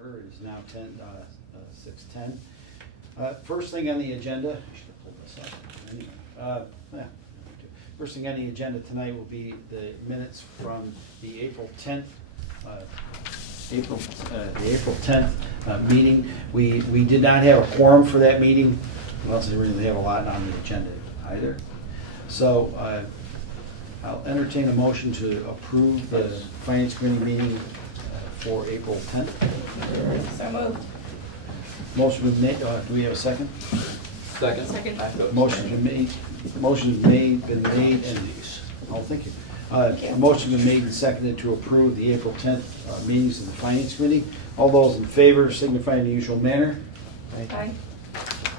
order. It is now 6:10. First thing on the agenda, I should have pulled this up. Anyway, first thing on the agenda tonight will be the minutes from the April 10th meeting. We did not have a quorum for that meeting. We also didn't really have a lot on the agenda either. So I'll entertain a motion to approve the Finance Committee meeting for April 10th. So moved. Motion been made, do we have a second? Second. Motion's been made, and, oh, thank you. Motion's been made and seconded to approve the April 10th meetings of the Finance Committee. All those in favor signify in the usual manner. Aye.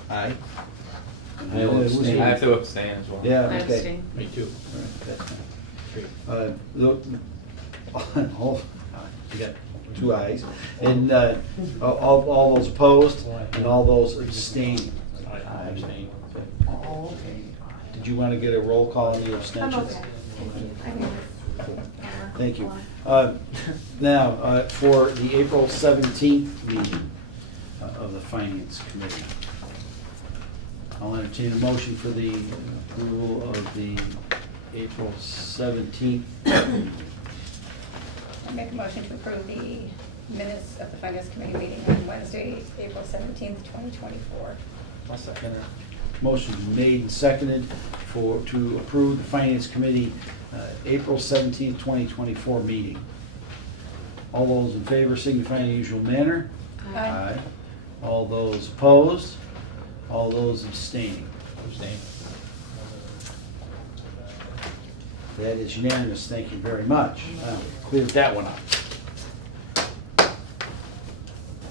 Aye. I have to abstain as well. Yeah, I okay. abstain. Me too. All right, that's fine. You got two ayes. And all those opposed and all those abstaining. I abstain. Oh, okay. Did you want to get a roll call on the I'm abstentions? okay. Thank you. Now, for the April 17th meeting of the Finance Committee, I'll entertain a motion for the approval of the April 17th. I make a motion to approve the minutes of the Finance Committee meeting on Wednesday, April 17th, 2024. I'll second it. Motion made and seconded to approve the Finance Committee April 17th, 2024 meeting. All those in favor signify in the usual manner. Aye. All those opposed? All those abstaining? Abstain. That is unanimous, thank you very much. Cleared that one up.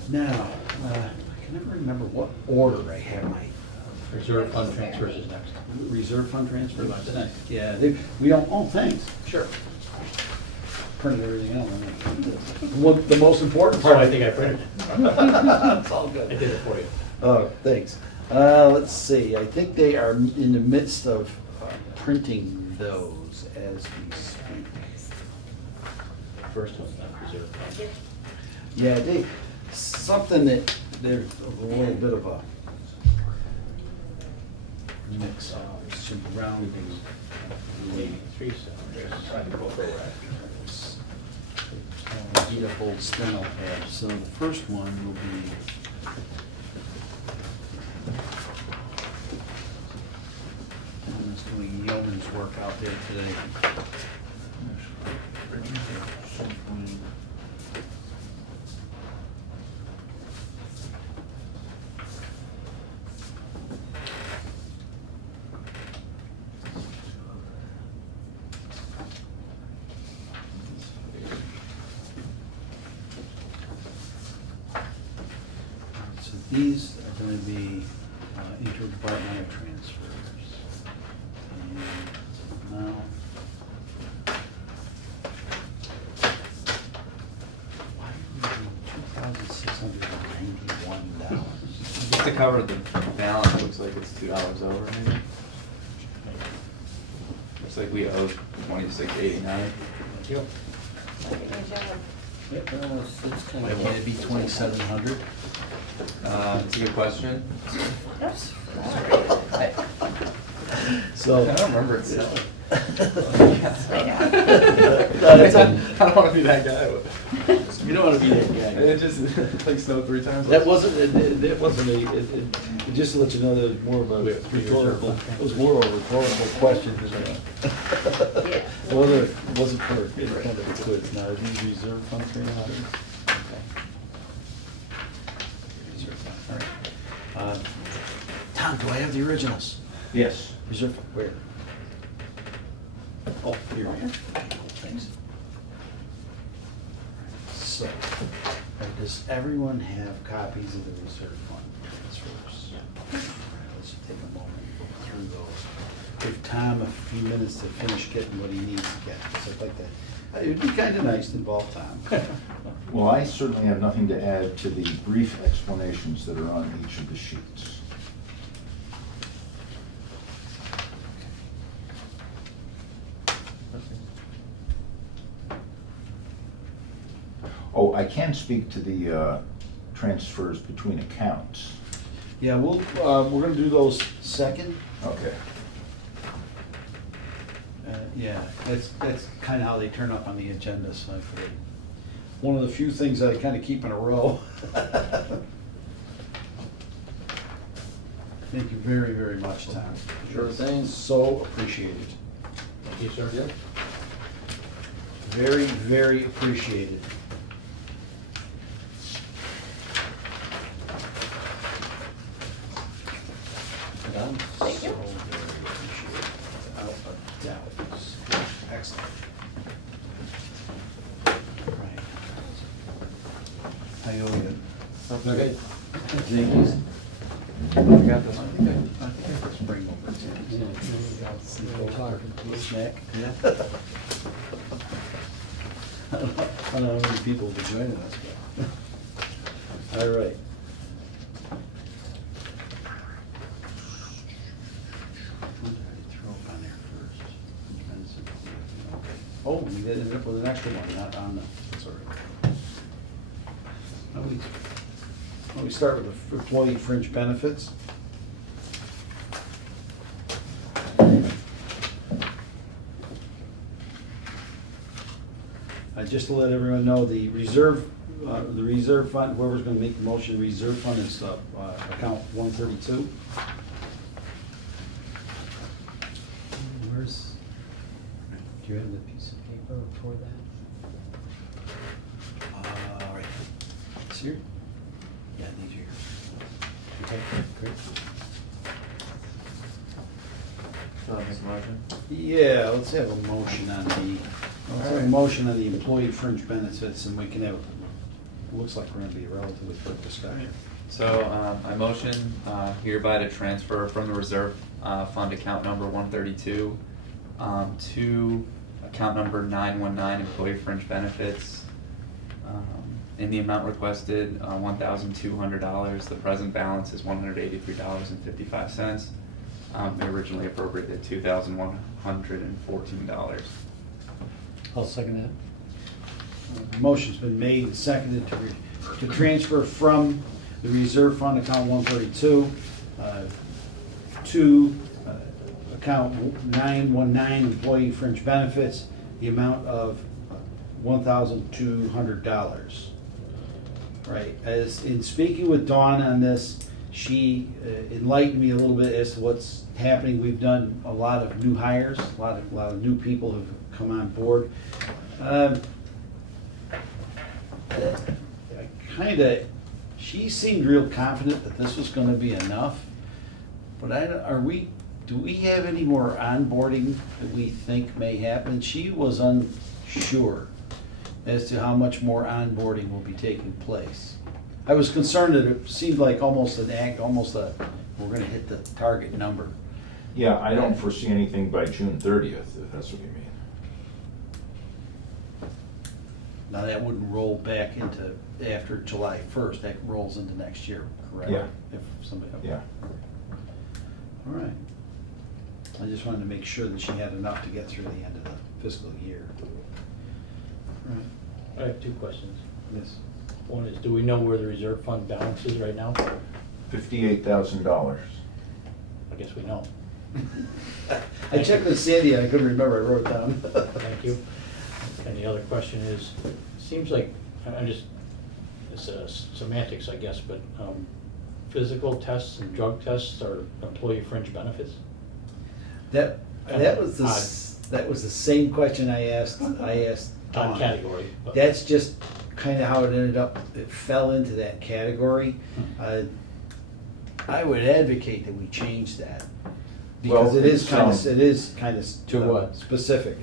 Now, I can never remember what order I had my Reserve fund transfers is next. reserve fund transfer. Pretty much tonight. Yeah, we don't, oh, thanks. Sure. Printed everything out. The most important part. Oh, I think I printed it. It's all I good. did it for you. Oh, thanks. Let's see, I think they are in the midst of printing those as we speak. First one's not reserve fund. Yeah, something that there's a little bit of a mix up, some rounding. 83, so trying to go for that. Eat up old steno pad. So the first one will be Thomas doing yeoman's work out there today. So these are going to be interdepartmental transfers. And now, why are we doing $2,691? Just to cover the balance, looks like it's $2 over maybe. Looks like we owe $26.89. Yep. Good job. It's kind of, can it be 2,700? It's a good question. Oops. I So. don't remember it selling. I I don't want to be that guy. You don't want to be that guy. It just like snowed 3 times. That wasn't just to let you know, that was more of a rhetorical, it was more of a rhetorical question than a. Yeah. It wasn't for, it was kind of a quiz. Now, are these reserve fund transfers? Reserve fund, all right. Tom, do I have the originals? Yes. Reserve fund, where? Oh, here we are. Thanks. So, does everyone have copies of the reserve fund transfers? All right, let's take a moment and go through those. Give Tom a few minutes to finish getting what he needs to get, stuff like that. It would be kind of nice to involve Tom. Well, I certainly have nothing to add to the brief explanations that are on each of the sheets. Oh, I can speak to the transfers between accounts. Yeah, we're gonna do those second. Okay. Yeah, that's kinda how they turn up on the agenda, so I figured. One of the few things that I kinda keep in a row. Thank you very, very much, Tom. Sure thing. So appreciated. Thank you, sir. Very, very appreciated. Done. Thank you. So very appreciated. Without a doubt. Excellent. Right. I owe you. Okay. Jinkies. I got this one. I think I just bring over to snack. Yeah. I don't know how many people will be joining us, but. All right. What did I throw up on there first? Okay. Oh, we ended up with an extra one, not on the, sorry. Why don't we start with the employee fringe benefits? Just to let everyone know, the reserve fund, whoever's gonna make the motion, reserve fund is account 132. Where's, do you have the piece of paper for that? Right. It's here? Yeah, these are yours. Okay, great. So I'll make a motion. Yeah, let's have a motion on the employee fringe benefits, and we can have, looks like we're gonna be a relatively quick discussion. So I motion hereby to transfer from the reserve fund account number 132 to account number 919 employee fringe benefits in the amount requested $1,200. The present balance is $183.55. They originally appropriated $2,114. I'll second that. Motion's been made and seconded to transfer from the reserve fund account 132 to account 919 employee fringe benefits, the amount of $1,200. Right, as in speaking with Dawn on this, she enlightened me a little bit as to what's happening. We've done a lot of new hires, a lot of new people have come on board. She seemed real confident that this was gonna be enough, but do we have any more onboarding that we think may happen? She was unsure as to how much more onboarding will be taking place. I was concerned that it seemed like almost we're gonna hit the target number. Yeah, I don't foresee anything by June 30th, if that's what you mean. Now, that wouldn't roll back into after July 1st, that rolls into next year, correct? Yeah. If somebody. Yeah. All right. I just wanted to make sure that she had enough to get through the end of the fiscal year. All right. I have two questions. Yes. One is, do we know where the reserve fund balance is right now? $58,000. I guess we know. I checked with Sandy, and I couldn't remember, I wrote it down. Thank you. And the other question is, it seems like, it's semantics, I guess, but physical tests and drug tests are employee fringe benefits? That was the same question I asked Dawn. Odd category. but- That's just kind of how it ended up, it fell into that category. I would advocate that we change that. Because Well, it is kind of To what? specific.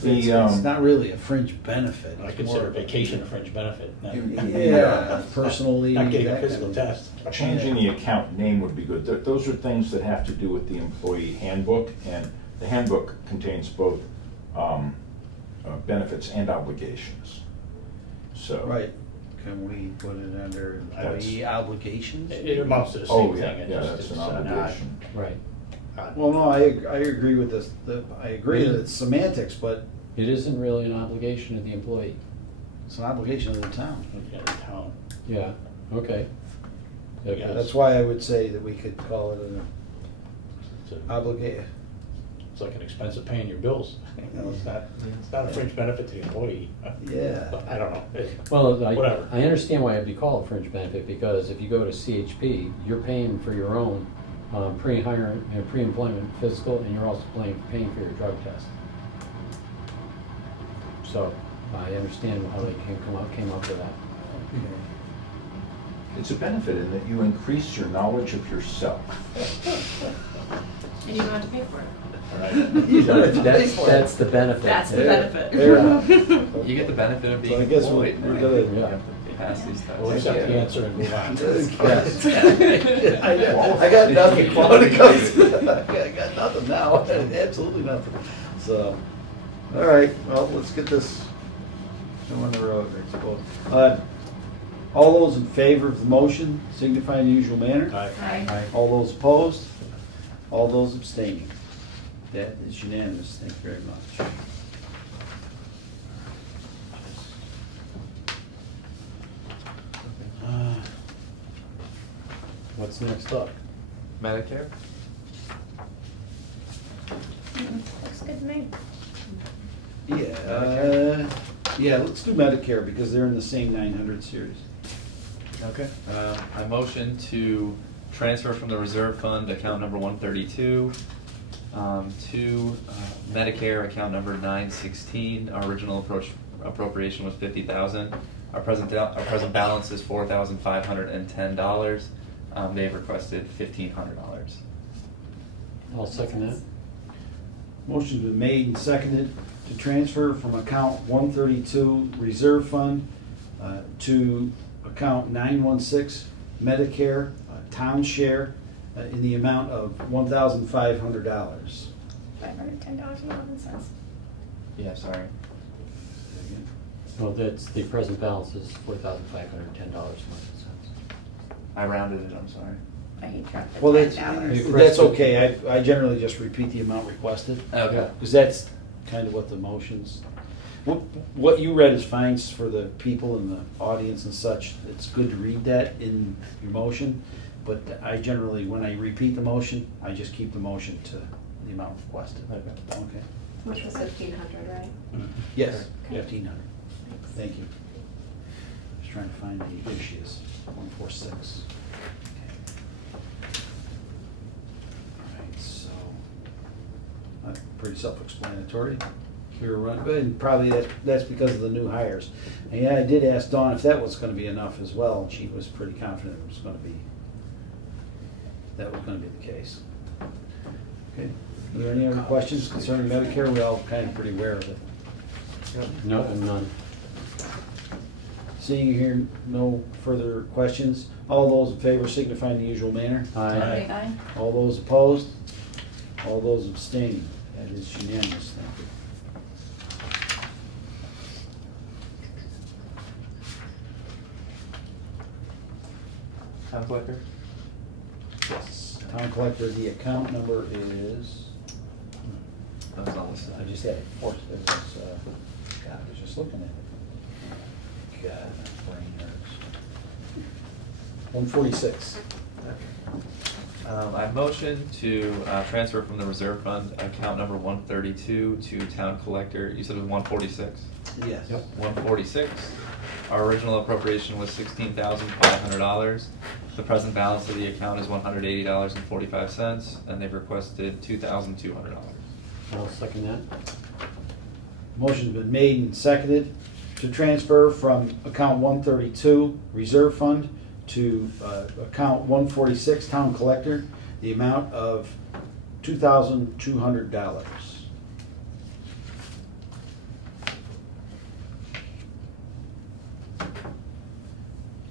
The, It's not really a fringe benefit. I It's consider more- vacation a fringe benefit. Yeah, personal leave. Not getting a that kind physical of- test. Changing the account name would be good. Those are things that have to do with the employee handbook, and the handbook contains both benefits and obligations. So. Right. Can we put it under That's- IE obligations? It amounts to the Oh, same yeah, thing. yeah, that's an obligation. Right. Well, no, I agree with this, I agree that it's semantics, but It isn't really an obligation of the employee. it's an obligation of the town. Town. Yeah. Okay. Yeah, That's why I would say that we could call it an It's a- obligate. It's like an expense of paying your bills. You know, it's not a fringe benefit to the employee. Yeah. But I don't know. Well, Whatever. I understand why it'd be called a fringe benefit, because if you go to CHP, you're paying for your own pre-hire and pre-employment physical, and you're also paying for your drug test. So I understand how they came up with that. It's a benefit in that you increase your knowledge of yourself. And you don't have to pay for it. That's the benefit. That's the benefit. You get the benefit of being So I guess employed. we're right? gonna- You have to pass these tests. We'll accept the answer and move on. I got nothing. When it comes, I got nothing now, absolutely nothing. So, all right, well, let's get this on the road, I suppose. All those in favor of the motion signify in the usual manner. Aye. All those opposed? All those abstaining? That is unanimous, thank you very much. What's next up? Medicare? Looks good to me. Yeah, let's do Medicare because they're in the same 900 series. Okay. I motion to transfer from the reserve fund account number 132 to Medicare account number 916. Our original appropriation was $50,000. Our present balance is $4,510. They've requested $1,500. I'll second that. Motion's been made and seconded to transfer from account 132 reserve fund to account 916 Medicare town share in the amount of $1,500. $510.11. Yeah, sorry. No, that's, the present balance is $4,510.11. I rounded it, I'm sorry. I hate track of Well, $10. that's okay. I generally just repeat the amount requested. Okay. Because that's kind of what the motions, what you read is fine for the people in the audience and such. It's good to read that in your motion, but I generally, when I repeat the motion, I just keep the motion to the amount requested. Okay. Which was 1,500, right? Yes, Okay. 1,500. Thank you. Just trying to find the issues. 146. All right, so pretty self-explanatory. We were running, and probably that's because of the new hires. And yeah, I did ask Dawn if that was going to be enough as well, and she was pretty confident it was going to be. That was going to be the case. Okay. Are there any other questions concerning Medicare? We're all kind of pretty aware of it. No, none. Seeing here, no further questions. All those in favor signify in the usual manner. Aye. Aye. All those opposed? All those abstaining? That is unanimous, thank you. Town collector? Yes. Town collector, the account number is, That was on the I side. just had it, God, I was just looking at it. God, my brain hurts. 146. I motion to transfer from the reserve fund account number 132 to town collector. You said it was 146? Yes. Yep. 146. Our original appropriation was $16,500. The present balance of the account is $180.45, and they've requested $2,200. I'll second that. Motion's been made and seconded to transfer from account 132, reserve fund, to account 146, town collector, the amount of $2,200.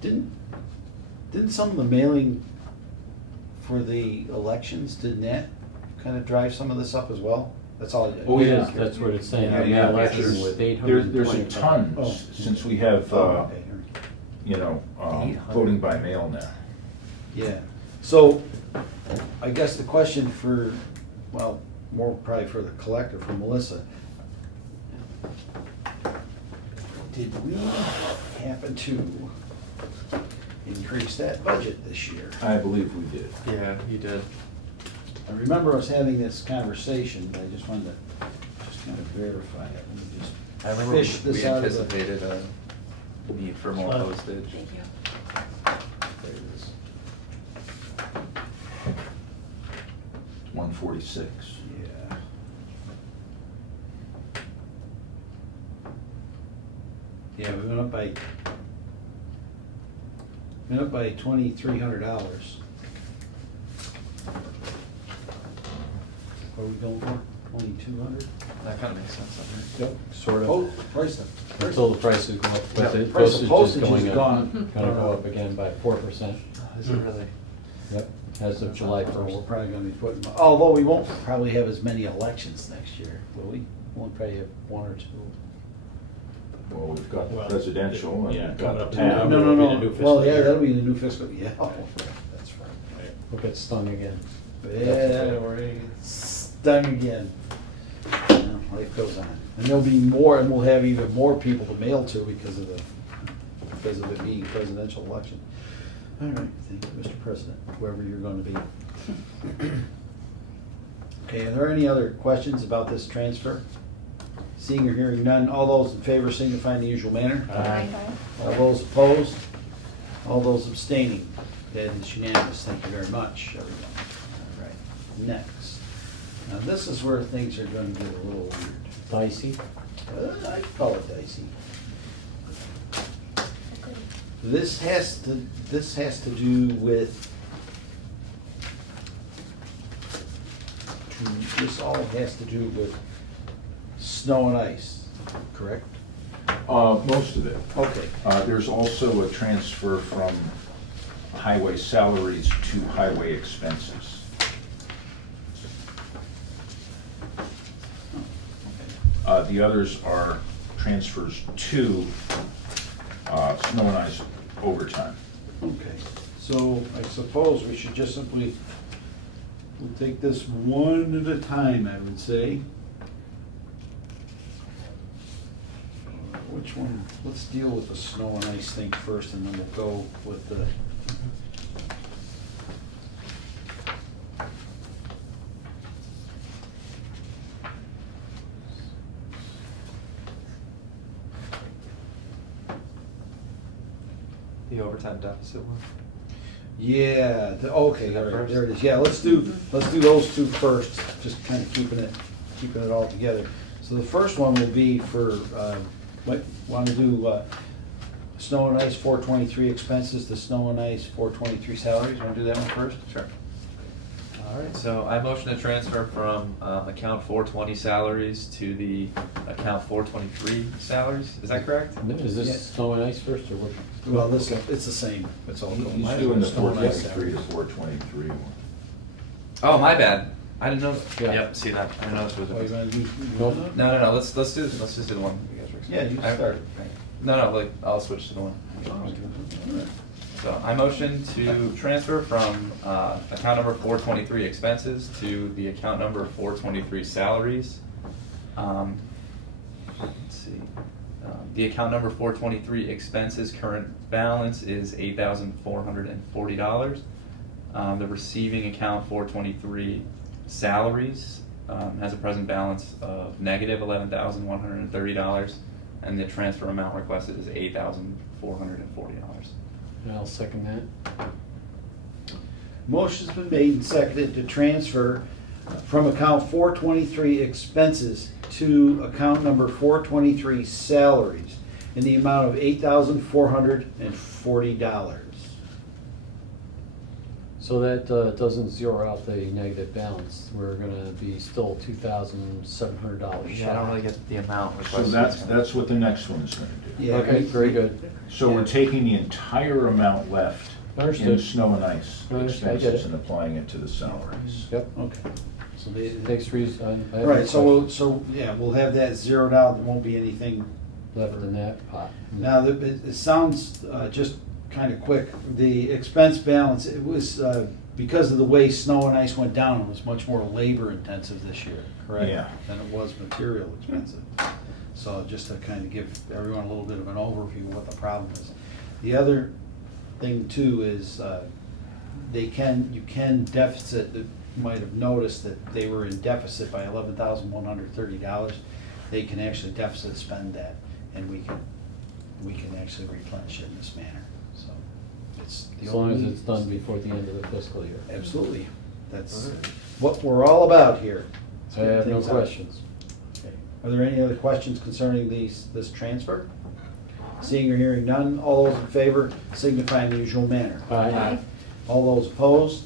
Didn't some of the mailing for the elections, didn't that kind of drive some of this up as well? That's all. Oh, It yeah. is, that's what it's saying. Yeah, The yeah, election there's- with There's a 820. ton, Oh. since we have, Okay. you know, voting by mail now. Yeah, so I guess the question for, well, more probably for the collector, for Melissa. Did we happen to increase that budget this year. I believe we did. Yeah, you did. I remember us having this conversation, but I just wanted to just kind of verify it. Let me just I remember fish we this out of the. anticipated a need for more Slide. postage. Thank you. There it is. 146. Yeah. Yeah, we went up by $2,300. What are we going for? 2,200? That kind of makes sense, doesn't it? Yep, sort Oh, of, price until the prices go up, but the Yeah, price of postage is postage is going up, gone. gonna go up again by 4%. Is it really? Yep, as of July So we're 1st. probably gonna be putting, although we won't probably have as many elections next year, will we? We'll probably have one or two. Well, we've got Well, presidential and yeah, we've got coming the up town. now. No, It'll no, be the no. new Well, fiscal yeah, year. that'll be the new fiscal, yeah, oh, that's right. We'll get stung again. Yeah, we're gonna get stung again. You know, life goes on. And there'll be more, and we'll have even more people to mail to because of it being a presidential election. All right, thank you, Mr. President, whoever you're gonna be. Okay, are there any other questions about this transfer? Seeing or hearing none, all those in favor signify in the usual manner. Aye. All those opposed? All those abstaining? That is unanimous, thank you very much, everyone. All right, next. Now, this is where things are gonna get a little weird. Dicey? I call it dicey. This has to do with, this all has to do with snow and ice, correct? Most of it. Okay. There's also a transfer from highway salaries to highway expenses. The others are transfers to snow and ice overtime. Okay, so I suppose we should just simply, we'll take this one at a time, I would say. Which one, let's deal with the snow and ice thing first, and then we'll go with the. The overtime deficit one? Yeah, okay, that all right, first? there it is. Yeah, let's do those two first, just kind of keeping it all together. So the first one will be for, want to do snow and ice 423 expenses, the snow and ice 423 salaries. Want to do that one first? Sure. All right. So I motion to transfer from account 420 salaries to the account 423 salaries. Is that correct? Is Yeah. this snow and ice first, or what? Well, it's the same, it's all going. He's doing the Snow and ice 423 to salaries. 423 one. Oh, my bad. I didn't know. Yeah. Yep. See that? I didn't know this was. Oh, you want to do? Nope. No. Let's just do the one. You guys were Yeah, you start. No, like I'll switch to the one. All right. So I motion to transfer from account number 423 expenses to the account number 423 salaries. Let's see. The account number 423 expenses current balance is $8,440. The receiving account 423 salaries has a present balance of negative $11,130, and the transfer amount requested is $8,440. And I'll second that. Motion's been made and seconded to transfer from account 423 expenses to account number 423 salaries in the amount of $8,440. So that doesn't zero out the negative balance. We're gonna be still $2,700 Yeah, I don't really get the amount So requested. that's what the next one is going to do. Yeah. Okay, very good. So we're taking the entire amount left in Understood. snow and ice I get expenses it. and applying it to the salaries. Yep. Okay. So they, Next reason, I have right, no so question. yeah, we'll have that zeroed out, there won't be anything. Left in that pot. Now, it sounds, just kind of quick, the expense balance, it was, because of the way snow and ice went down, it was much more labor intensive this year, correct? Yeah. Than it was material expensive. So just to kind of give everyone a little bit of an overview of what the problem is. The other thing too is, you can deficit, you might have noticed that they were in deficit by $11,130. They can actually deficit spend that, and we can actually replenish it in this manner, so it's. the As long as only- it's done before the end of the fiscal year. Absolutely, that's what we're all about here. I have no Things out. questions. Okay. Are there any other questions concerning this transfer? Seeing or hearing none, all those in favor signify in the usual manner. Aye. All those opposed,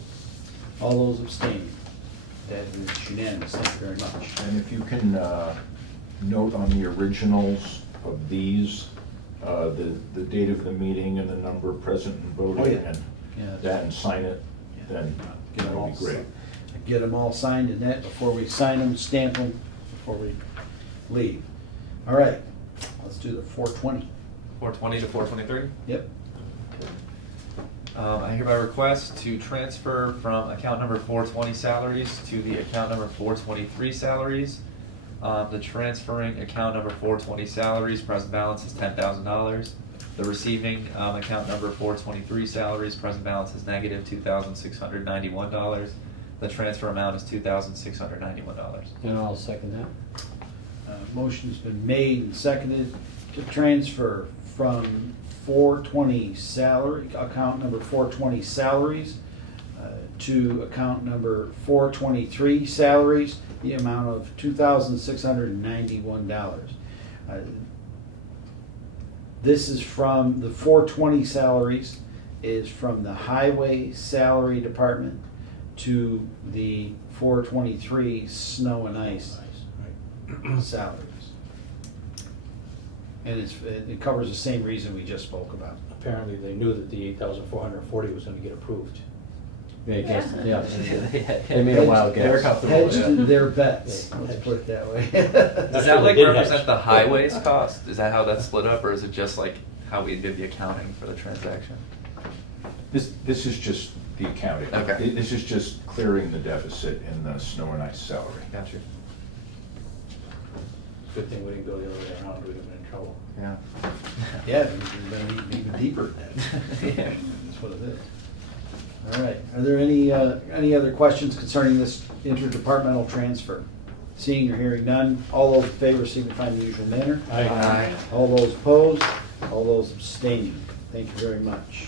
all those abstaining. That is unanimous, thank you very much. And if you can note on the originals of these, the date of the meeting and the number present and voting, Oh, yeah. and Yeah. that, and sign it, Yeah. then Get that them all would be great. Get them all signed in that before we sign them, stamp them, before we leave. All right, let's do the 420. 420 to 423. Yep. I hereby request to transfer from account number 420 salaries to the account number 423 salaries. The transferring account number 420 salaries, present balance is $10,000. The receiving account number 423 salaries, present balance is negative $2,691. The transfer amount is $2,691. And I'll second that. Motion's been made and seconded to transfer from 420 salary, account number 420 salaries, to account number 423 salaries, the amount of $2,691. This is from, the 420 salaries is from the highway salary department to the 423 snow and ice salaries. And it covers the same reason we just spoke about. Apparently, they knew that the 8,440 was gonna get approved. They just, yeah. They They made a wild They were guess. comfortable. Hedged their bets, let's put it that way. Does that like They did represent hedge. the highways cost? Is that how that's split up, or is it just like how we did the accounting for the transaction? This is just the accounting. Okay. This is just clearing the deficit in the snow and ice salary. Got you. Good thing we didn't go the other way around, we'd have been in trouble. Yeah. Yeah, we've been even deeper than that. Yeah. That's what it is. All right, are there any other questions concerning this interdepartmental transfer? Seeing or hearing none, all those in favor signify in the usual manner. Aye. All those opposed, all those abstaining. Thank you very much.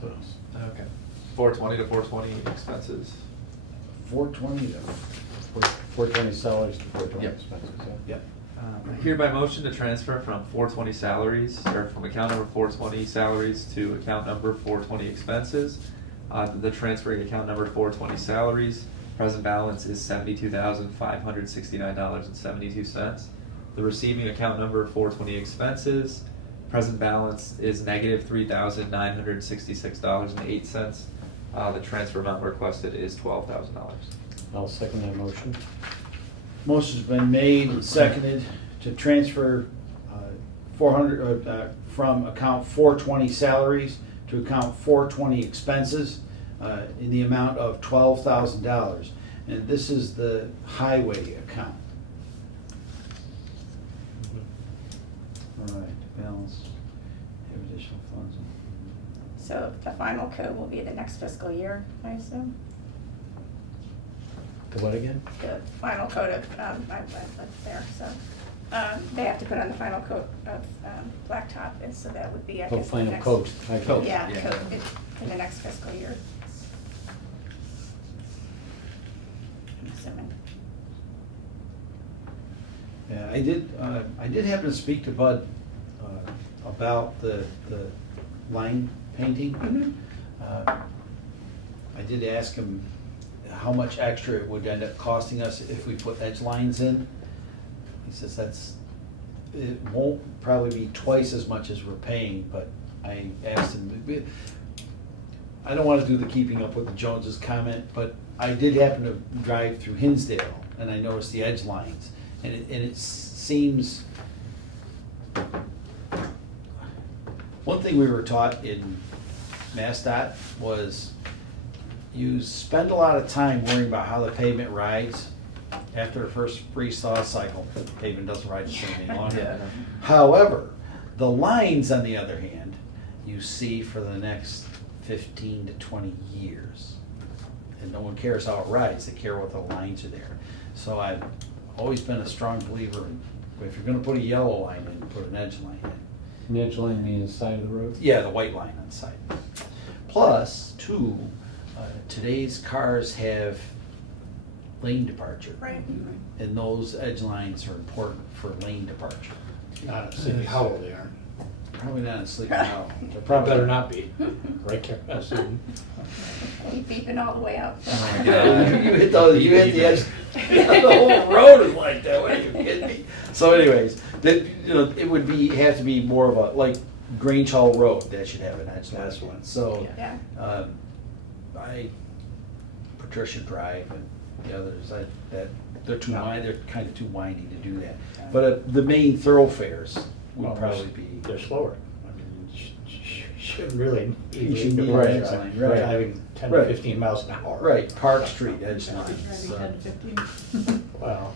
So, Okay. 420 to 420 expenses. 420 to, 420 salaries to 420 Yep. expenses, yep. I hereby motion to transfer from 420 salaries, or from account number 420 salaries to account number 420 expenses. The transferring account number 420 salaries, present balance is $72,569.72. The receiving account number 420 expenses, present balance is negative $3,966.08. The transfer amount requested is $12,000. I'll second that motion. Motion's been made and seconded to transfer 400, from account 420 salaries to account 420 expenses in the amount of $12,000. And this is the highway account. All right, balance, have additional funds. So the final code will be the next fiscal year, I assume? The what again? The final code of, I went there, so, they have to put on the final coat of, blacktop, and so that would be, I Oh, guess, the final next. coat. I got it. Yeah, Yeah. coat in the next fiscal year. I'm assuming. Yeah, I did happen to speak to Bud about the line painting. Mhm. I did ask him how much extra it would end up costing us if we put edge lines in. He says it won't probably be twice as much as we're paying, but I asked him, I don't want to do the keeping up with the Joneses comment, but I did happen to drive through Hinsdale and I noticed the edge lines. And it seems, one thing we were taught in MassDOT was you spend a lot of time worrying about how the pavement rides, After the first freeze-thaw cycle, pavement doesn't ride the same any longer. Yeah. However, the lines, on the other hand, you see for the next 15 to 20 years. And no one cares how it rides, they care what the lines are there. So I've always been a strong believer in, if you're gonna put a yellow line in, put an edge line in. An edge line means the side of the road? Yeah, the white line on the side. Plus, two, today's cars have lane departure. Right. And those edge lines are important for lane departure. Not a Sleepy Hollow they aren't. Probably not in Sleepy Hollow. They're Probably better not be, right, Karen? Keep beeping all the way out. Oh my Yeah, God. you hit the edge, the whole road is like that, what are you kidding me? So anyways, that, you know, it would be, have to be more of a, like Grange Hall Road, that should have an edge line. That's one. So, Yeah. Patricia Drive and the others, they're too wide, they're kind of too windy to do that. Yeah. But the main thoroughfares Well, would probably be. They're slower. I mean, shouldn't really be You shouldn't be right, edge line, right. driving 10 to Right. 15 miles an hour. Right, Park Street, edge line. Driving 10 to 15. Well,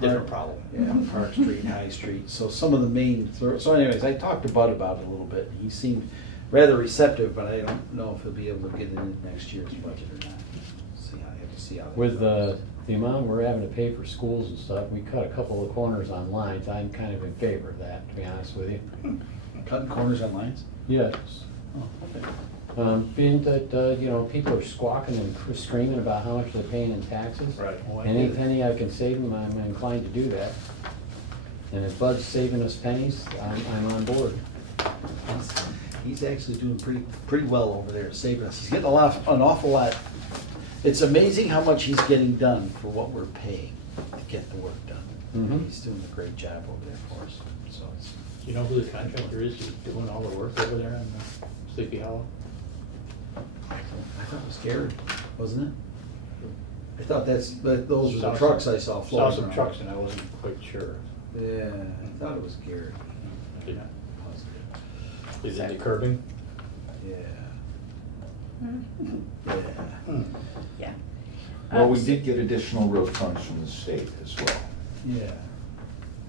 different problem. Yeah, Park Street, High Street, so some of the main, so anyways, I talked to Bud about it a little bit. He seemed rather receptive, but I don't know if he'll be able to get it in next year's budget or not. I have to see how that With goes. the amount we're having to pay for schools and stuff, we cut a couple of corners on lines. I'm kind of in favor of that, to be honest with you. Cutting corners on lines? Yes. Oh, okay. Being that, you know, people are squawking and screaming about how much they're paying in taxes. Right. Oh, I Any get it. penny I can save them, I'm inclined to do that. And if Bud's saving us pennies, I'm on board. He's actually doing pretty well over there, saving us. He's getting an awful lot. It's amazing how much he's getting done for what we're paying to get the work done. Mhm. He's doing a great job over there for us, so it's. Do you know who the contractor is who's doing all the work over there on Sleepy Hollow? I thought it was Gary, wasn't it? I thought those were the Saw trucks some- I saw Saw floating some around. trucks and I wasn't quite sure. Yeah, I thought it was Gary. I did not. Positive. Is that the curbing? Yeah, Mhm. yeah, Yeah. Well, we did get additional road funds from the state as well. yeah.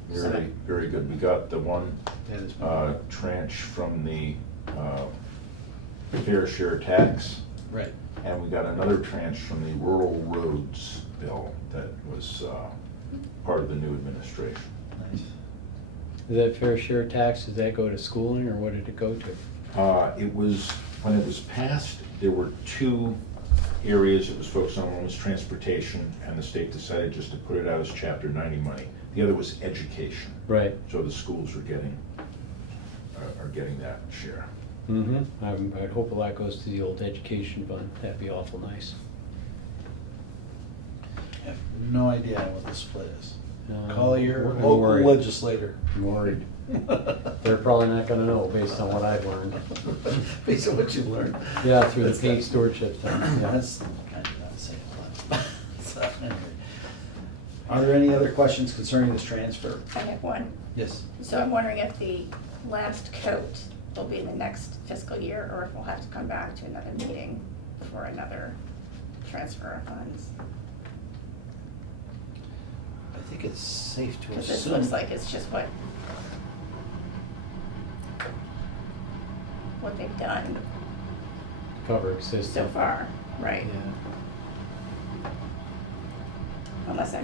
Very, very good. We got the one That is tranche from the fair share tax, right. and we got another tranche from the rural roads bill that was part of the new administration. Nice. Is that fair share tax, does that go to schooling or what did it go to? It was, when it was passed, there were two areas it was focused on. One was transportation, and the state decided just to put it out as Chapter 90 money. The other was education. Right. So the schools are getting that share. Mm-hmm. I'd hope a lot goes to the old education fund. That'd be awful nice. I have no idea what the split is. Uh, Call your I'm local worried. legislator. I'm worried. They're probably not gonna know based on what I've learned. Based on what you've learned. Yeah, through the That's paid not- stewardship thing. Yeah. That's kind of not saying a lot. So, anyway. Are there any other questions concerning this transfer? I have one. Yes. So I'm wondering if the last coat will be in the next fiscal year, or if we'll have to come back to another meeting for another transfer of funds. I think it's safe to Because this assume. looks like it's just what they've done Cover existing. so far, right? Yeah. Unless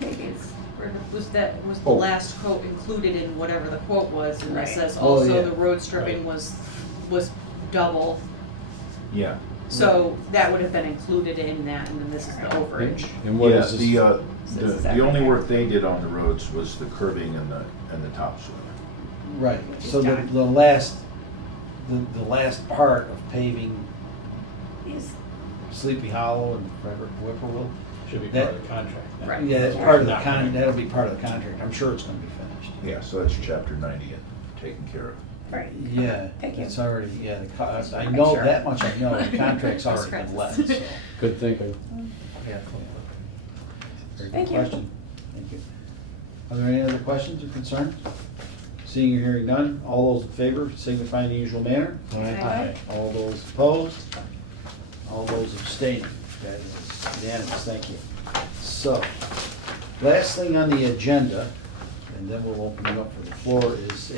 maybe it's, Or was the Oh. last quote included in whatever the quote was, and Right. it says Oh, also yeah. the road stripping Right. was double, Yeah. so that would have been included in that, and then this is the overage. And what Yeah, is this? This is the only everything. work they did on the roads was the curbing and the topsoil. Right, Which is so done. the last part of paving is, Sleepy Hollow and Frederick Whippoorwill. Should be That- part of the contract. then. Right. Yeah, that's part of the Not gonna- that'll be part of the contract. I'm sure it's gonna be finished. Yeah, so that's Chapter 90 and taken care of. right. Yeah, Thank you. it's already, yeah, I Just wanna know make sure. that much I know, the contract's already been Scratch let, this. so. Good thinking. Yeah. Very good Thank you. question. Thank you. Are there any other questions or concerns? Seeing or hearing none, all those in favor signify in the usual manner. Aye. All those opposed? All those abstaining? That is unanimous, thank you. So, last thing on the agenda, and then we'll open it up for the floor, is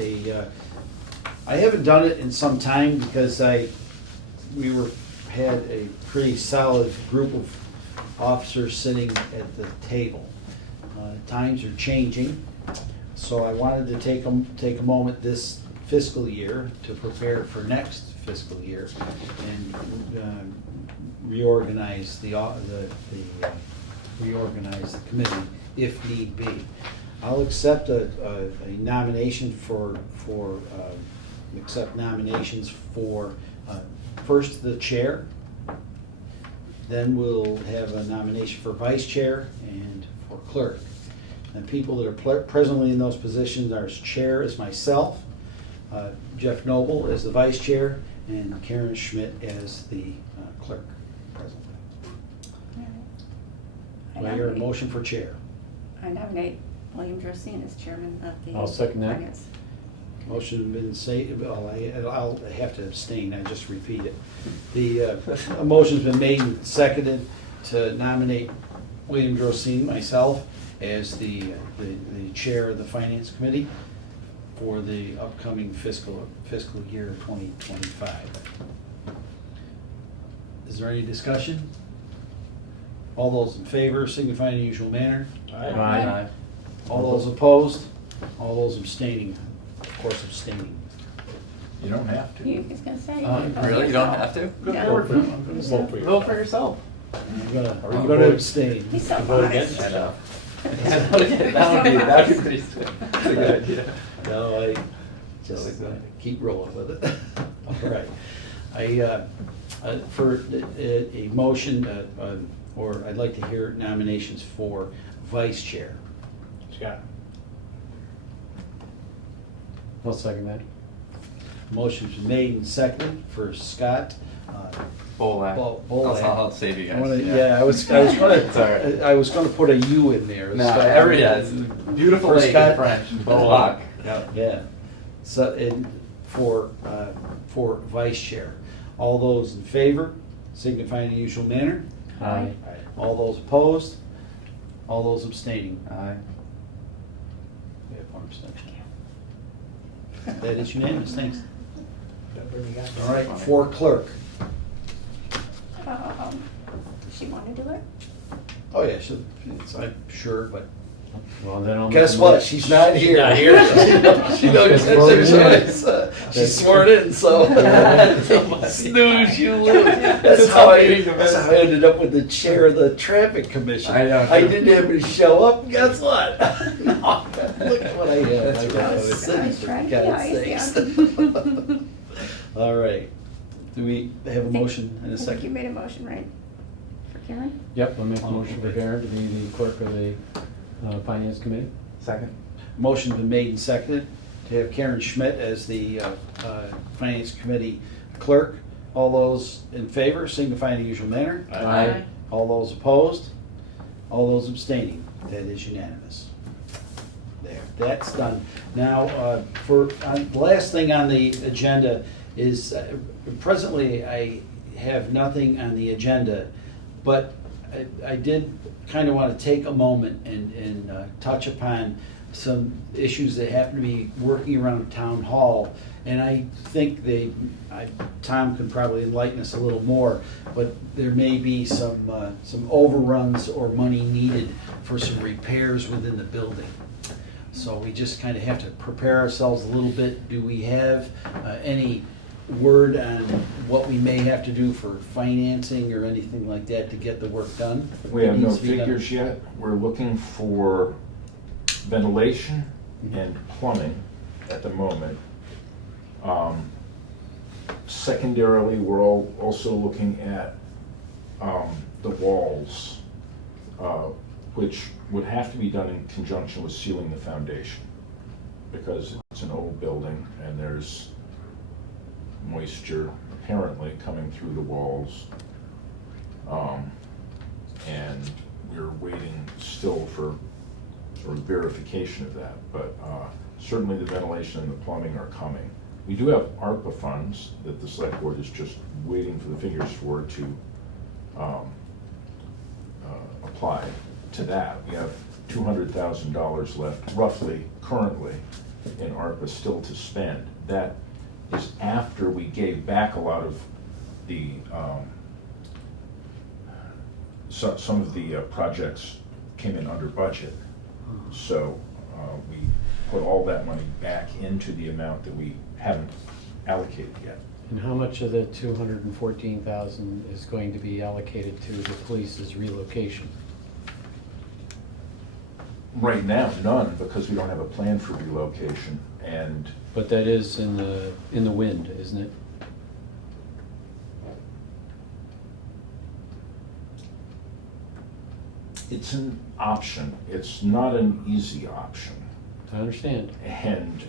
I haven't done it in some time because had a pretty solid group of officers sitting at the table. Times are changing, so I wanted to take a moment this fiscal year to prepare for next fiscal year and reorganize the committee if need be. I'll accept a nomination accept nominations for first the chair, then we'll have a nomination for vice chair and for clerk. And people that are presently in those positions are as chair is myself, Jeff Noble as the vice chair, and Karen Schmidt as the clerk presently. Do I hear a motion for chair? I nominate William Drosine as chairman of the. I'll second that. Finance. Motion been I'll have to abstain, I just repeat it. The motion's been made and seconded to nominate William Drosine, myself, as the chair of the finance committee for the upcoming fiscal year 2025. Is there any discussion? All those in favor signify in the usual manner. Aye. All those opposed? All those abstaining? Of course abstaining. You don't have to. You was gonna say. Really? You don't have to? No. I'm gonna vote for you. Vote for yourself. I'm gonna abstain. He's so Vote honest. against? I know. That would be pretty sweet. That's a good idea. No, I just keep rolling with it. All right. For a motion, or I'd like to hear nominations for vice chair. Scott? I'll second that. Motion's been made and seconded for Scott. Bolak. Bolak. I'll save you I wanna- guys. Yeah, I was It's all right. gonna put a U in there. No, Scott. it's beautiful For lake in Scott. French. Bolak. Yep. Yeah, so, and for vice chair. All those in favor signify in the usual manner. Aye. All those opposed? All those abstaining? Aye. We have one abstention. That is unanimous, thanks. All right, for clerk. Does she want to do it? Oh, yeah, I'm sure, but Well, then I'll. guess make a what? motion. She's not here. not here. She knows She's she's sworn in, so. Snooze, you lose. That's how I ended up with the chair of the traffic commission. I know. I didn't happen to show up, guess what? Look at what I have. I got a city, for trying to be God's nice, sakes. All right. Do we have a motion in a I think you second? made a motion, right? For Karen? Yep, I'll make a motion for Karen to be the clerk of the finance committee. Second. Motion's been made and seconded to have Karen Schmidt as the finance committee clerk. All those in favor signify in the usual manner. Aye. All those opposed? All those abstaining? That is unanimous. There, that's done. Now, the last thing on the agenda is, presently I have nothing on the agenda, but I did kind of want to take a moment and touch upon some issues that happen to be working around town hall. And I think Tom can probably enlighten us a little more, but there may be some overruns or money needed for some repairs within the building. So we just kind of have to prepare ourselves a little bit. Do we have any word on what we may have to do for financing or anything like that to get the work done? We have no Needs to be done. figures yet. We're looking for ventilation and plumbing at the moment. Secondarily, we're also looking at the walls, which would have to be done in conjunction with sealing the foundation, because it's an old building and there's moisture apparently coming through the walls. And we're waiting still for verification of that, but certainly the ventilation and the plumbing are coming. We do have ARPA funds that the select board is just waiting for the figures for to apply to that. We have $200,000 left, roughly, currently, in ARPA still to spend. That is after we gave back a lot of the, some of the projects came in under budget. So we put all that money back into the amount that we haven't allocated yet. And how much of the 214,000 is going to be allocated to the police's relocation? Right now, none, because we don't have a plan for relocation, and But that is in the wind, isn't it? it's an option. It's not an easy option, I understand. and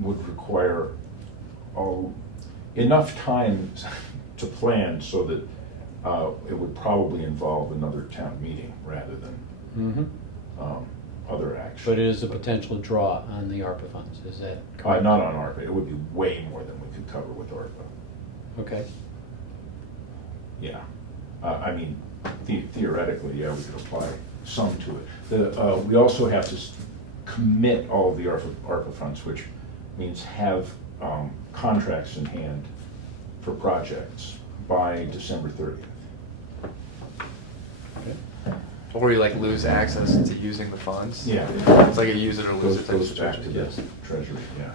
would require enough time to plan so that it would probably involve another town meeting rather than Mm-hmm. other action. But it is a potential draw on the ARPA funds, is that correct? Not on ARPA. It would be way more than we could cover with ARPA. Okay. Yeah. I mean, theoretically, yeah, we could apply some to it. We also have to commit all of the ARPA funds, which means have contracts in hand for projects by December 30th. Okay. Or you like lose access to using the funds? Yeah. It's like a use it or lose it type of Goes back to situation. the treasury, yeah.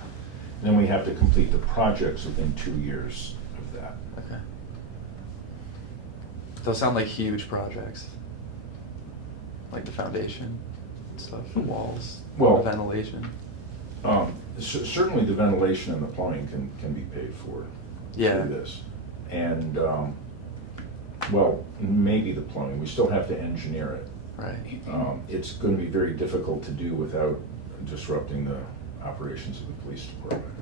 Then we have to complete the projects within 2 years of that. Okay. Those sound like huge projects. Like the foundation and stuff, the walls, Well- the ventilation. Certainly the ventilation and the plumbing can be paid for Yeah. through this. And, well, maybe the plumbing, we still have to engineer it. Right. It's going to be very difficult to do without disrupting the operations of the police department.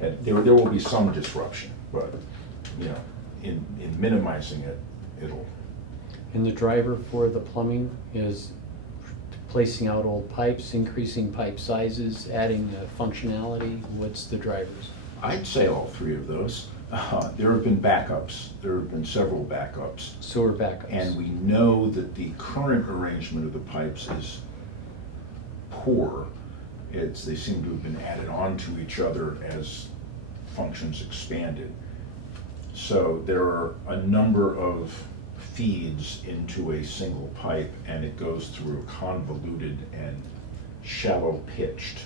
And there will be some disruption, but, you know, in minimizing it, it'll, And the driver for the plumbing is placing out old pipes, increasing pipe sizes, adding functionality? What's the drivers? I'd say all three of those. There have been backups, there have been several backups. Sewer backups? And we know that the current arrangement of the pipes is poor. They seem to have been added on to each other as functions expanded. So there are a number of feeds into a single pipe, and it goes through a convoluted and shallow pitched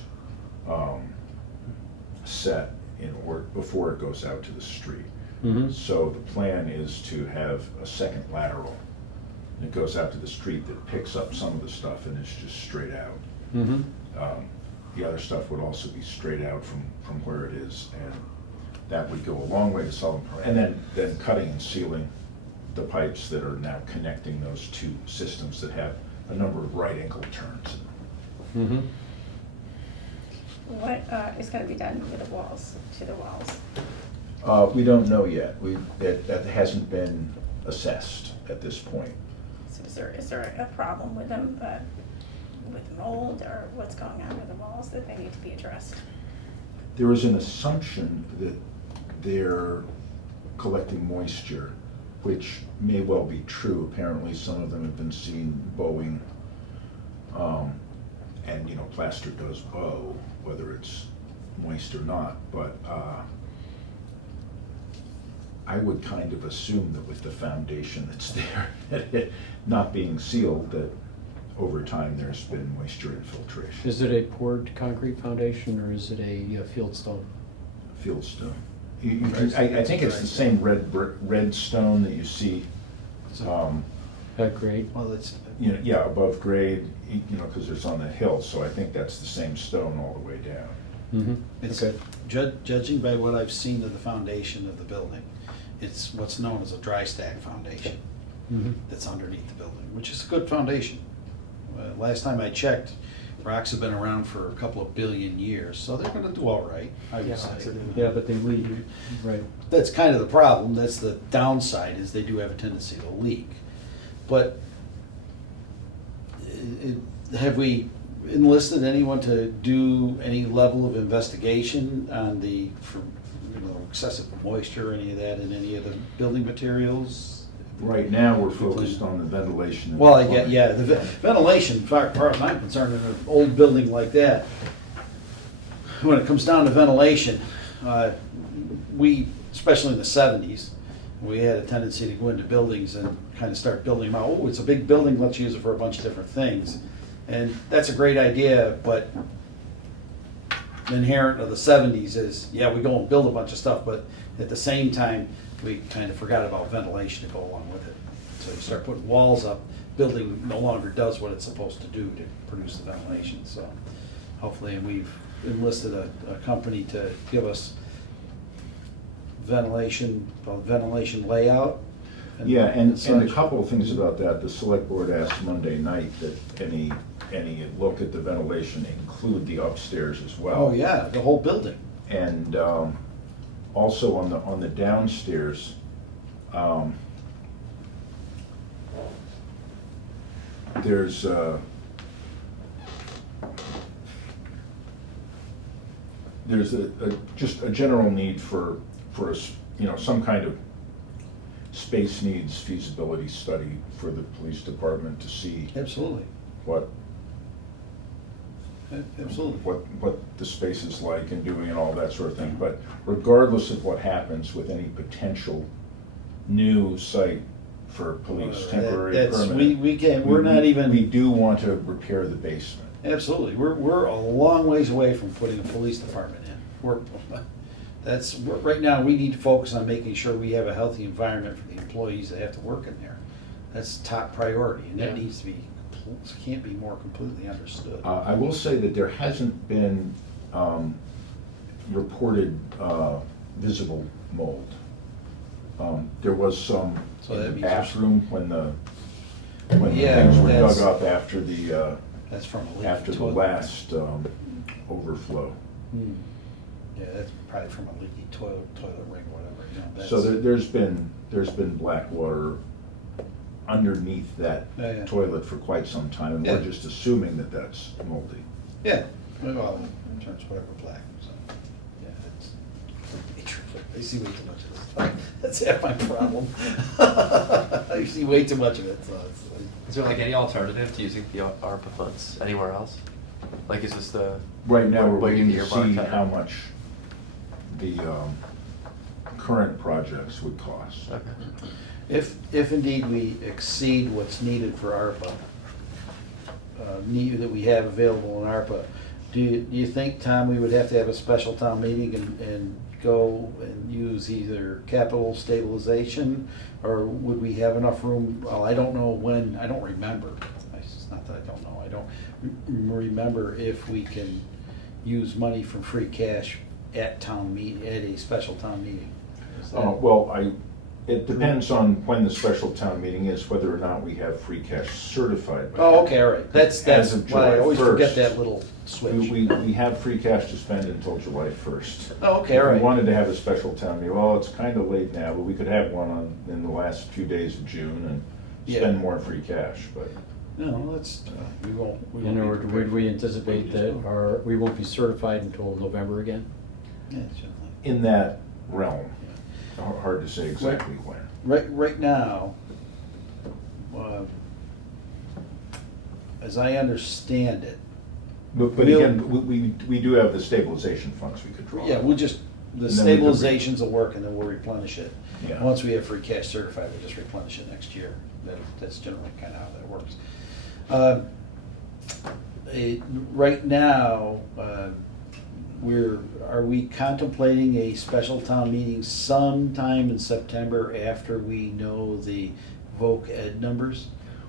set before it goes out to the street. Mm-hmm. So the plan is to have a second lateral. And it goes out to the street that picks up some of the stuff and it's just straight out. Mm-hmm. The other stuff would also be straight out from where it is, and that would go a long way to solving problem. And then cutting and sealing the pipes that are now connecting those two systems that have a number of right angle turns. Mm-hmm. What is gonna be done with the walls, to the walls? We don't know yet. That hasn't been assessed at this point. So is there a problem with them, with mold, or what's going on with the walls that they need to be addressed? There is an assumption that they're collecting moisture, which may well be true. Apparently, some of them have been seen bowing, and you know, plaster does bow, whether it's moist or not. But I would kind of assume that with the foundation that's there, not being sealed, that over time there's been moisture infiltration. Is it a poured concrete foundation or is it a field stone? Fieldstone. I think it's the same red stone that you see, At grade? Well, it's, you know, yeah, above grade, you know, because it's on that hill, so I think that's the same stone all the way down. Mm-hmm. it's, Okay. judging by what I've seen of the foundation of the building, it's what's known as a dry stack foundation Mm-hmm. that's underneath the building, which is a good foundation. Last time I checked, rocks have been around for a couple of billion years, so they're gonna do all right, I would say. Yeah, but they leak, right. That's kind of the problem, that's the downside, is they do have a tendency to leak. But have we enlisted anyone to do any level of investigation on for excessive moisture or any of that in any of the building materials? Right now, we're focused on the ventilation. and Well, I plumbing. get, yeah, the ventilation, as far as I'm concerned, in an old building like that, when it comes down to ventilation, we, especially in the 70s, we had a tendency to go into buildings and kind of start building them out. Oh, it's a big building, let's use it for a bunch of different things. And that's a great idea, but inherent of the 70s is, yeah, we go and build a bunch of stuff, but at the same time, we kind of forgot about ventilation to go along with it. So you start putting walls up, building no longer does what it's supposed to do to produce the ventilation, so hopefully, and we've enlisted a company to give us ventilation layout. Yeah, and a such. couple of things about that. The select board asked Monday night that any look at the ventilation include the upstairs as well. Oh, yeah, the whole building. And also on the downstairs, there's just a general need for some kind of space needs feasibility study for the police department to see Absolutely, what absolutely. what the space is like and doing and all that sort of thing. But regardless of what happens with any potential new site for police, temporary, That's- permanent. we're not even. We do want to repair the basement. Absolutely, we're a long ways away from putting a police department in. Right now, we need to focus on making sure we have a healthy environment for the employees that have to work in there. That's top priority, and that Yeah. needs to be, can't be more completely understood. I will say that there hasn't been reported visible mold. There was some So in that the means there's- bathroom when the Yeah, things were that's- dug up after the That's from a leaky after the toilet. last overflow. Hmm. Yeah, that's probably from a leaky toilet ring, whatever, that's. So there's been black water underneath that Yeah, yeah. toilet for quite some time, and we're Yeah. just assuming that that's moldy. Yeah, well, in terms of whatever black, so, yeah, it's, I see way too much of this stuff. That's half my problem. I see way too much of it, so it's like. Is there like any alternative to using the ARPA funds anywhere else? Like, is this the? Right now, we're what you waiting to earmarked see that? how much the current projects would cost. Okay. If indeed we exceed what's needed for ARPA, that we have available in ARPA, do you think, Tom, we would have to have a special town meeting and go and use either capital stabilization, or would we have enough room? Well, I don't know when, I don't remember. It's not that I don't know, I don't remember if we can use money from free cash at a special town meeting. Is that- Well, it depends on when the special town meeting is, whether or not we have free cash certified. by Oh, then. okay, all right, that's As of why I July always forget 1st, that little switch. We have free cash to spend until July 1st. Oh, okay, all If we right. wanted to have a special town meeting, well, it's kind of late now, but we could have one in the last few days of June and Yeah. spend more free cash, but. No, that's, we won't. And be would prepared. we anticipate that we won't be certified until November again? Yeah, certainly. In that realm. Hard to say exactly when. Right now, as I understand it, But We'll- again, we do have the stabilization funds we could draw. yeah, we'll just, the And then we could stabilizations will work and then we'll replenish it. Yeah. Once we have free cash certified, we'll just replenish it next year. That's generally kind of how that works. Right now, are we contemplating a special town meeting sometime in September after we know the voc ed numbers?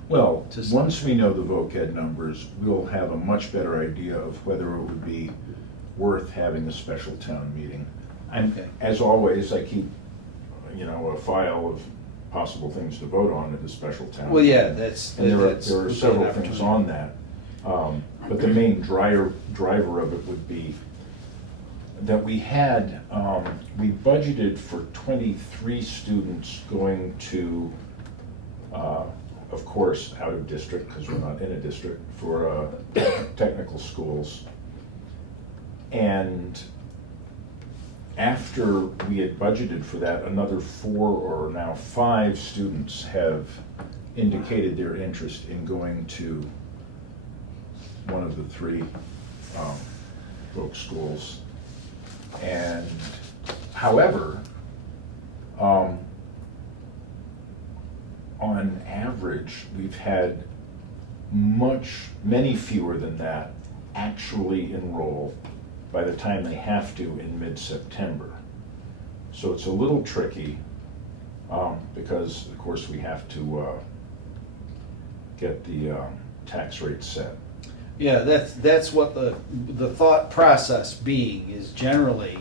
Well, To s- once we know the voc ed numbers, we'll have a much better idea of whether it would be worth having a special town meeting. And Okay. as always, I keep, a file of possible things to vote on at the special town. Well, yeah, meeting. that's. And there that's are would be an several things opportunity. on that. But the main driver of it would be that we budgeted for 23 students going to, of course, out of district, because we're not in a district, for technical schools. And after we had budgeted for that, another 4 or now 5 students have indicated their interest in going to one of the 3 folk schools. And however, on average, we've had many fewer than that actually enroll by the time they have to in mid-September. So it's a little tricky, because of course we have to get the tax rate set. Yeah, that's what the thought process being is generally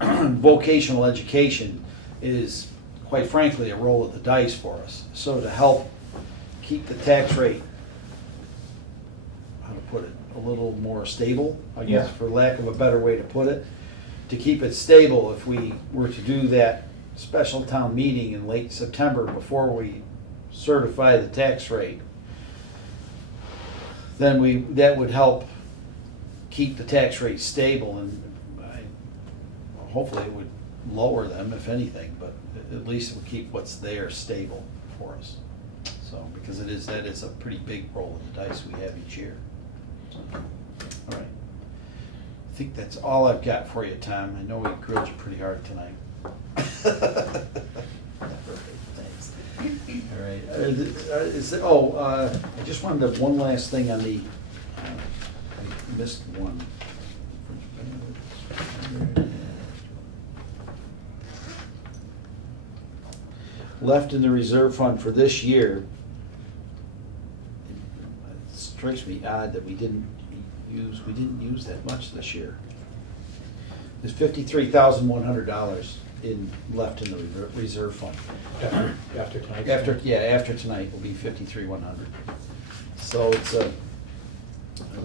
vocational education is, quite frankly, a roll of the dice for us. So to help keep the tax rate, how to put it, a little more stable, I guess, Yeah. for lack of a better way to put it, to keep it stable, if we were to do that special town meeting in late September before we certify the tax rate, then that would help keep the tax rate stable, and hopefully it would lower them, if anything, but at least it would keep what's there stable for us. So, because that is a pretty big roll of the dice we have each year. So, all right. I think that's all I've got for you, Tom. I know we grilled you pretty hard tonight. Perfect, thanks. All right. I just wanted to, one last thing on the, I missed one. Left in the reserve fund for this year. It strikes me odd that we didn't use that much this year. There's $53,100 left in the reserve fund. After tonight? After tonight will be 53,100. So it's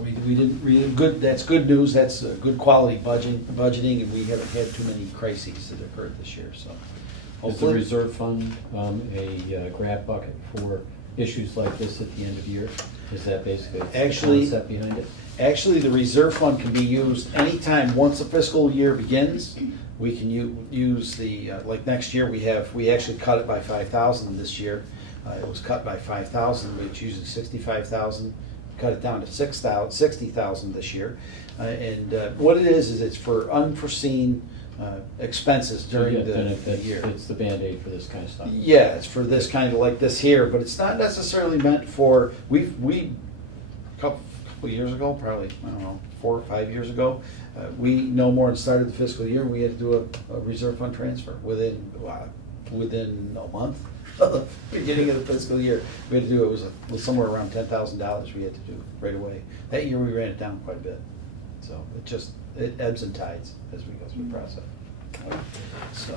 we didn't really good. That's good news. That's good quality budgeting, and we haven't had too many crises that occurred this year. So Is the hopefully, reserve fund a grab bucket for issues like this at the end of year? Is that basically the Actually- concept behind it? actually, the reserve fund can be used anytime once a fiscal year begins. We can use the like next year we actually cut it by 5,000 this year. It was cut by 5,000. It's usually 65,000. Cut it down to 60,000 this year. And what it is it's for unforeseen expenses during So, yeah, then the year. it's the Band-Aid for this kind of stuff. Yeah, it's for this kind of like this here, but it's not necessarily meant for, we a couple years ago, probably, I don't know, 4 or 5 years ago, we no more than started the fiscal year, we had to do a reserve fund transfer within a month of the beginning of the fiscal year. We had to do, it was somewhere around $10,000 we had to do right away. That year we ran it down quite a bit. So it ebbs and tides as we go through the process. So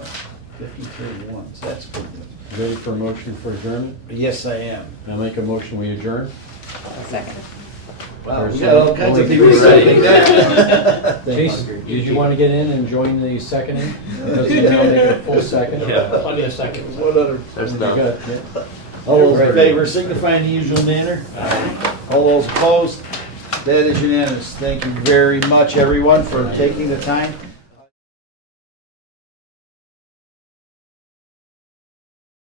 53-1, so that's good news. Ready for a motion for adjournment? Yes, I am. I'll make a motion, we adjourn. Second. Wow, we First got all one. kinds of Only people three. saying that. Jason, did you want to get in and join the seconding? Because we now make a full second. Yeah, plenty of seconds. What other? There's You none. got it, yeah. All those in favor signify in the usual manner. All those opposed? That is unanimous. Thank you very much, everyone, for taking the time.